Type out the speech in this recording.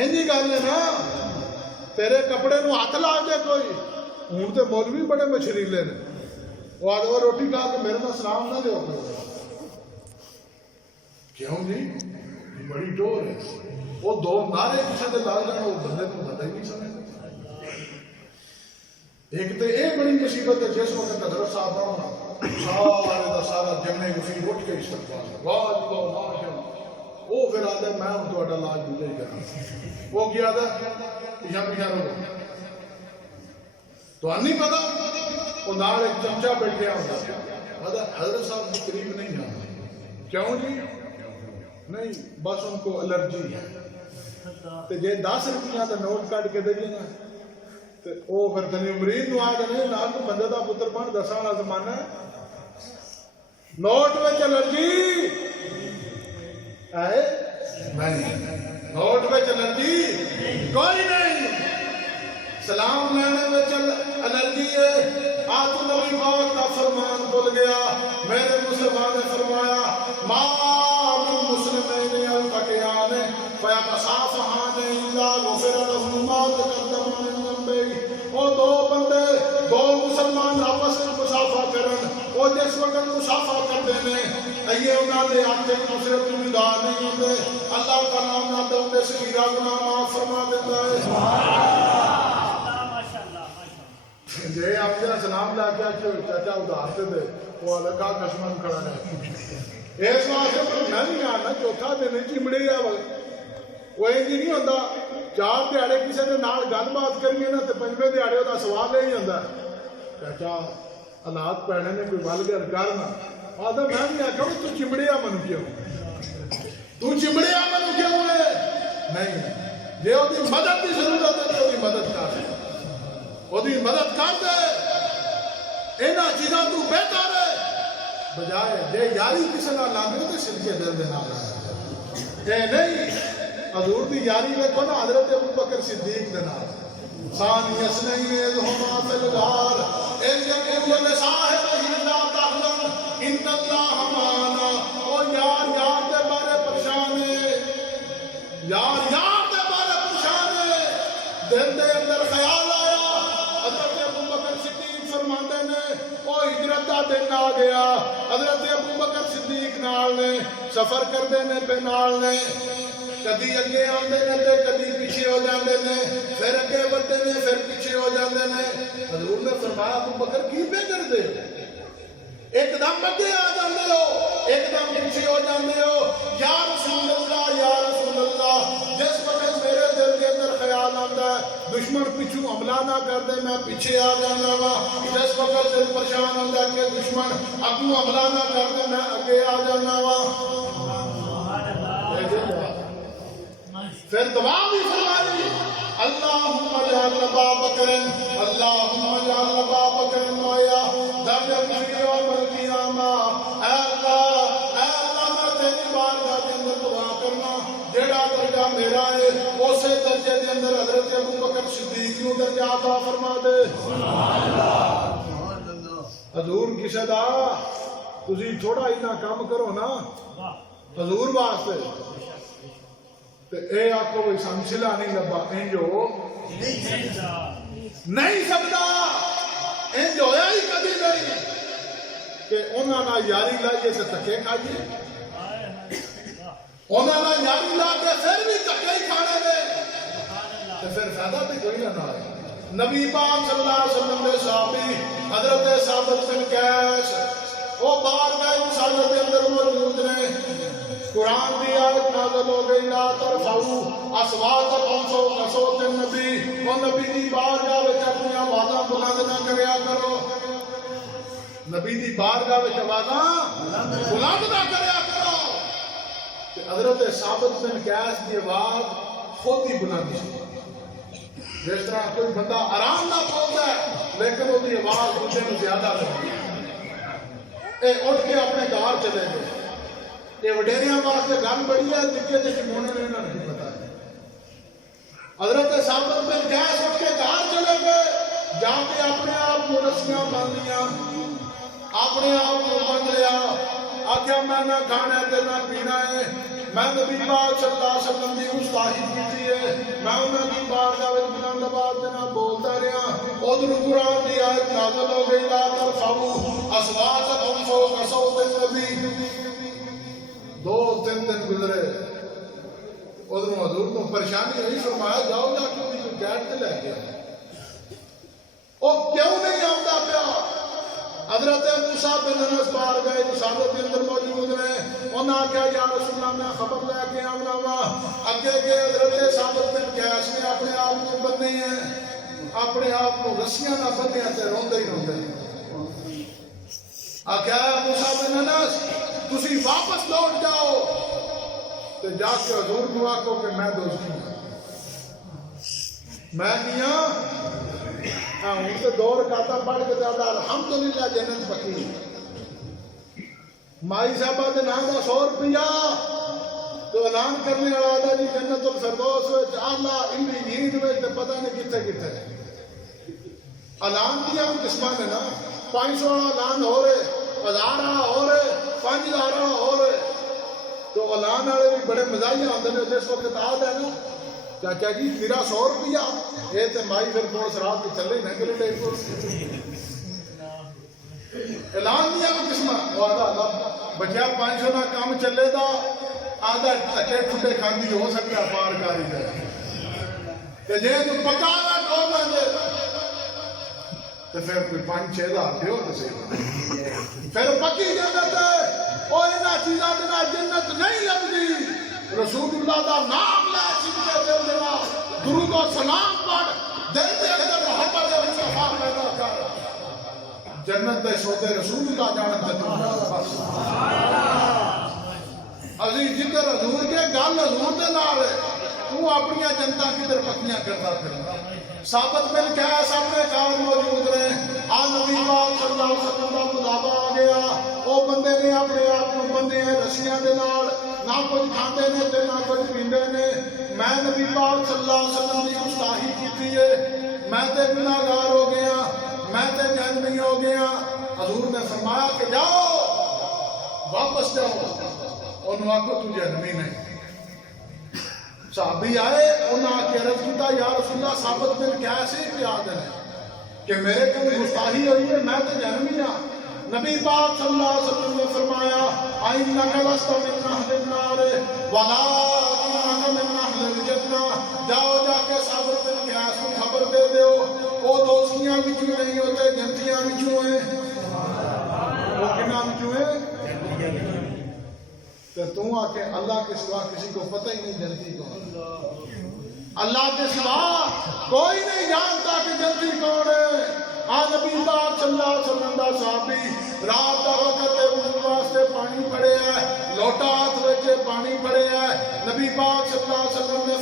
Any گل ہے نا تیرے کپڑے نو ہاتھ لا دے کوئی ہوں تو مولوی بڑے مشریلے نے وہ آدھے وہ روٹی کھا کے میرے نال سلام نہ دیو کیوں جی بڑی ٹور ہے وہ دو نعرے کسی کے لال جانا وہ بندے کو بندہ ہی نہیں سمجھتا ایک تو یہ بڑی مصیبت ہے جس وقت حضرت صاحب آنا سارے دا سارا جمعے گفیر اٹھ کے استقبال واہ جی واہ ماشاء اللہ وہ پھر آدھا میں ہوں تو اڈا لاج بھی نہیں کرنا وہ کیا آدھا پیچھا پیچھا رہو تو نہیں پتا وہ نال ایک چمچہ بیٹھے ہوتا حضرت صاحب کے قریب نہیں جانا کیوں جی نہیں بس ان کو الرجی ہے تو جے 10 روپیہ کا نوٹ کٹ کے دے دینا تو وہ پھر تنی امرید نو آ گئے نہ تو بندے دا پتر بن 10 والا زمانہ ہے نوٹ وچ الرجی ہے نہیں نوٹ وچ الرجی کوئی نہیں سلام لینے وچ الرجی ہے آج نبی پاک کا فرمان بول گیا میرے مسلمان نے فرمایا ما مسلمین التقیان فیتصافحان الا غفر لهم ما تقدم من ذنبه وہ دو بندے دو مسلمان آپس میں مصافحہ کرن وہ جس وقت مصافحہ کرتے ہیں یہ انہاں دے ہاتھ ایک دوسرے کو نگاہ نہیں ہوتے اللہ کا نام نہ دے دے صغیرہ گناہ معاف فرما دیتا ہے سبحان اللہ جے آپ کا سلام لا کے چاچا ادھار سے دے وہ لگا کشمن کھڑا ہے اس واسطے میں نہیں آنا چوتھا دن چمڑی آ وہ انجی نہیں ہوتا 4 دیہڑے کسی کے نال گل بات کریے نا تو 5ویں دیہڑے وہ سوال یہی ہوتا چاچا حالات پینے نے کوئی ول گل کرنا آدھا میں نہیں آخا تو چمڑیا منو کیوں تو چمڑیا منو کیوں ہے نہیں جی وہ مدد کی ضرورت ہے تو مدد کر وہ مدد کر دے یہاں چیزاں تو بہتر ہے بجائے جے یاری کسی نہ لاندے تو صدقے دل دے نال اے نہیں حضور دی یاری ویکھو نا حضرت ابو بکر صدیق دے نال ثانی اثنین اذ ہما فی الغار اذ یقول لصاحبہ لا تحزن ان اللہ معنا او یار دے بارے پریشان ہے یار دے بارے پریشان ہے دل دے اندر خیال آیا حضرت ابو بکر صدیق فرماندے نے او ہجرت دا دن آ گیا حضرت ابو بکر صدیق نال نے سفر کردے نے پہ نال نے کدی اگے آندے نے تے کدی پیچھے ہو جاندے نے پھر اگے بڑھتے نے پھر پیچھے ہو جاندے نے حضور نے فرمایا ابو بکر کی پہ کر دے ایک دم اگے آ جاندے ہو ایک دم پیچھے ہو جاندے ہو یا رسول اللہ جس وقت میرے دل کے اندر خیال آتا ہے دشمن پیچھو حملہ نہ کر دے میں پیچھے آ جانا وا جس وقت دل پریشان ہوتا ہے کہ دشمن اگوں حملہ نہ کر دے میں اگے آ جانا وا پھر دعا بھی فرمائی اللہم اجعل ابا بکر اللہم اجعل ابا بکر نویا درجہ فی یوم القیامہ اے اللہ میں تیری بارگاہ کے اندر دعا کرنا جیڑا درجہ میرا ہے اسے درجے کے اندر حضرت ابو بکر صدیق کو درجہ عطا فرما دے حضور کسے دا تسی تھوڑا ہی نہ کام کرو نا حضور واسطے اے آکو وہ سمسلہ نہیں لبا انجو نہیں سکتا انجو ہویا ہی کبھی نہیں کہ انہاں نہ یاری لائیے سے تکے کھائیے انہاں نہ یاری لائیے پھر بھی تکے ہی کھانے دے تو پھر فائدہ بھی کوئی نہ آئے نبی پاک صلی اللہ علیہ وسلم دے صحابی حضرت ثابت بن قیس وہ بارگاہ رسالت کے اندر موجود نے قرآن دی آیت نازل ہو گئی لا ترفعوا اصواتکم فوق صوت النبی وہ نبی دی بارگاہ وچ اپنی آوازاں بلند نہ کریا کرو نبی دی بارگاہ وچ آوازاں بلند نہ کریا کرو حضرت ثابت بن قیس دی آواز خود ہی بلند سی جس طرح کوئی بندہ آرام نہ بولتا ہے لیکن وہ دی آواز دوسرے کو زیادہ لگتی ہے اے اٹھ کے اپنے گھر چلے گئے یہ وڈیریاں واسطے گل بڑی ہے نکے تے چمونے نے انہاں نہیں پتا ہے حضرت ثابت بن قیس اٹھ کے گھر چلے گئے جا کے اپنے آپ کو رسیاں باندھیاں اپنے آپ کو بند لیا آخیا میں نہ کھانا تے نہ پینا ہے میں نبی پاک صلی اللہ علیہ وسلم کی گستاخی کی ہے، میں انہوں کی بارگاہ وچ بلند آواز دے نال بولتا رہا، ادھر قرآن دی آیت نازل ہو گئی، لا ترفعوا اصواتکم فوق صوت النبی۔ 2-3 دن گزرے، ادھر حضور کو پریشانی ہوئی، فرمایا جاؤ جا کے کوئی گیٹ تے لے کے وہ کیوں نہیں آتا پیا؟ حضرت موسیٰ بن انس بار گئے رسالت کے اندر موجود ہیں، انہوں نے کہا یا رسول اللہ میں خبر لے کے آنا وا۔ اگے گئے حضرت ثابت بن قیس نے اپنے آپ کو بننے ہیں، اپنے آپ کو رسیاں نہ بننے تے روندے ہی روندے آخیا موسیٰ بن انس تسی واپس لوٹ جاؤ تو جا کے حضور کو آکو کہ میں دوستی ہوں، میں کیا ہوں تو 2 رکعتاں پڑھ کے دادا الحمدللہ جنت پکی۔ مائی صاحبہ دے نام دا 100 روپیہ تو اعلان کرنے والا دا جی جنت الفردوس وچ اعلیٰ علیین وچ تے پتہ نہیں کتنے کتنے اعلان کیا بھی قسمہ نے نا، 500 والا اعلان ہو رہے، 1000 ہو رہے، 5000 ہو رہے، تو اعلان والے بھی بڑے مزاحیہ ہوندے نے جس وقت آ ہے نا چاچا جی تیرا 100 روپیہ یہ تو مائی پھر پولیس رات کی چلے نہ گلے ٹائپ اعلان دیا بھی قسمت آدھا بچیا 500 کا کام چلے دا آدھا ٹکے ٹھٹے کھاندی ہو سکتا پار کاری جائے کہ جے تو پکا نہ کھو دے تو پھر کوئی 5-6 ہزار دیو تو صحیح پھر پکی جنت ہے اور انہاں چیزاں بنا جنت نہیں لگتی۔ رسول اللہ دا نام لے سکتے دل دینا درود و سلام پڑھ دل دے اندر محبت مصطفیٰ پیدا کر جنت دے سودے رسول اللہ جانت ہے۔ عزیز ذکر حضور کے گل حضور دے نال تو اپنی جنتا کدھر پکیاں کرتا پھر ثابت بن قیس اپنے کار موجود رہے، آج نبی پاک صلی اللہ علیہ وسلم کا مذاہبہ آ گیا، وہ بندے نے اپنے آپ کو بندے ہیں رسیاں دے نال نہ کچھ کھاندے نے تے نہ کچھ پیندے نے۔ میں نبی پاک صلی اللہ علیہ وسلم کی گستاخی کی ہے، میں تے گناہگار ہو گیا، میں تے جہنمی ہو گیا۔ حضور نے فرمایا کہ جاؤ واپس جاؤ، انہوں آکو تو جہنمی نہیں۔ صحابی آئے انہوں آ کے عرض کیتا یا رسول اللہ ثابت بن قیس ہی پہ آدھے کہ میرے کو گستاخی ہوئی ہے میں تو جہنمی ہاں۔ نبی پاک صلی اللہ علیہ وسلم نے فرمایا اِنَّكَ لَسْتَ مِنْ أَهْلِ النَّارِ وَلَٰكِنَّكَ مِنْ أَهْلِ الْجَنَّةِ۔ جاؤ جا کے ثابت بن قیس کو خبر دے دیو وہ دوستیاں وچوں نہیں ہوتے جنتیاں وچوں ہیں۔ وہ کناں وچوں ہیں؟ تو آ کے اللہ کے سوا کسی کو پتہ ہی نہیں جنتی کون، اللہ کے سوا کوئی نہیں جانتا کہ جنتی کون ہے۔ آج نبی پاک صلی اللہ علیہ وسلم دا صحابی رات دا وقت وضو واسطے پانی پڑے ہے، لوٹا ہاتھ وچ پانی پڑے ہے، نبی پاک صلی اللہ علیہ وسلم نے